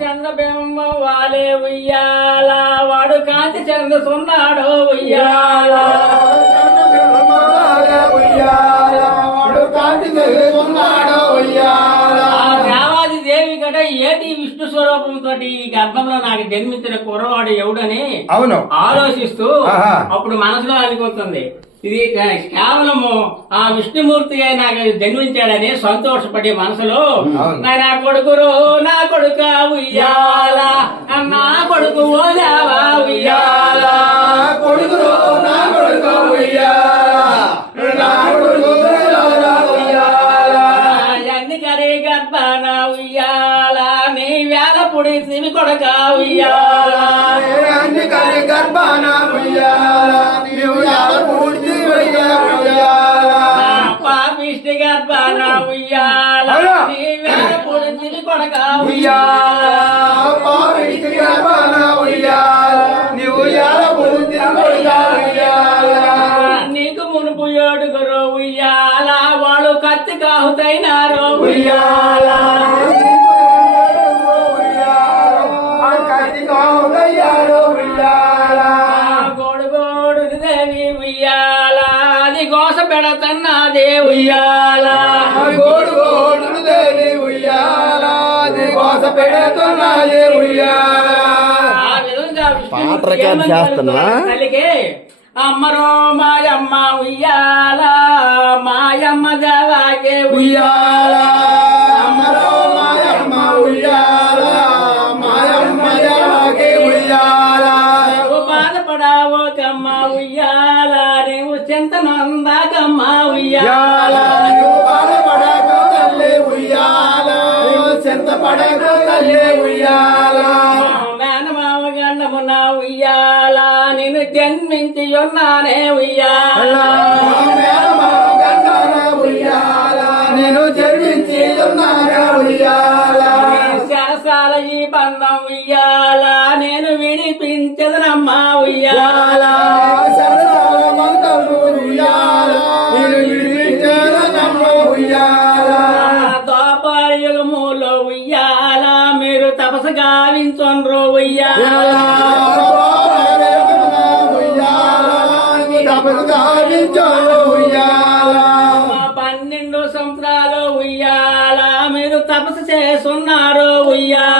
చంద్రబింబ వాలే ఉయ్యాల వాడు కాంతి చెందుతున్నాడు ఉయ్యాల ఉయ్యాల దేవాది దేవి గట ఏది విష్ణు స్వరూపంతో ఈ గర్భంలో నాకు జన్మించిన కుర్రవాడు ఎవడని అవును. ఆలోచిస్తూ. అప్పుడు మనసులో అనుకుంటుంది ఇది కేవలము ఆ విష్ణుమూర్తి అయి నాకు జన్మించాడని సంతోషపడి మనసులో. నా కొడుకురు నా కొడుక ఉయ్యాల. నా కొడుకు ఓదావా ఉయ్యాల. కొడుకురు నా కొడుకు ఉయ్యాల. నా కొడుకు ఉయ్యాల. ఎన్నికరే గర్భాన ఉయ్యాల. నీ వేల పొడి సిమి కొడక ఉయ్యాల. అన్ని కలి గర్భాన ఉయ్యాల. నీవు యావ గర్భాన ఉయ్యాల అవునా? నీ వేల పొడి సిమి కొడక ఉయ్యాల ఉయ్యాల పూర్తి ఉయ్యాల నీకు మునుపు ఏడుగురు ఉయ్యాల వాళ్ళు కత్తి కాహుతైనారు ఉయ్యాల గోడు గోడు దేవి ఉయ్యాల గోస పెడతన్నదే ఉయ్యాల? విష్ణుమూర్తి పాట రికార్డ్ ఏమని చేస్తున్నా? పలుకుతాడు తల్లికి అమ్మరో మాయమ్మ ఉయ్యాల? మాయమ్మ దేవాకే ఉయ్యాల? బాధపడావో కమ్మ ఉయ్యాల? నీవు చింతనందాకమ్మ ఉయ్యాల. చింతపడకు తల్లి ఉయ్యాల. మేనమామ గండమున ఉయ్యాల నిన్ను జన్మించి ఉన్నానే ఉయ్యాల నేను జన్మించి ఉన్నాగా ఉయ్యాల ఈ బంధం ఉయ్యాల నేను విడిపించదనమ్మా ఉయ్యాల. తపసు ఉయ్యాల పన్నెండు సంవత్సరాలు ఉయ్యాల మీరు తపస్సు చేస్తున్నారు ఉయ్యాల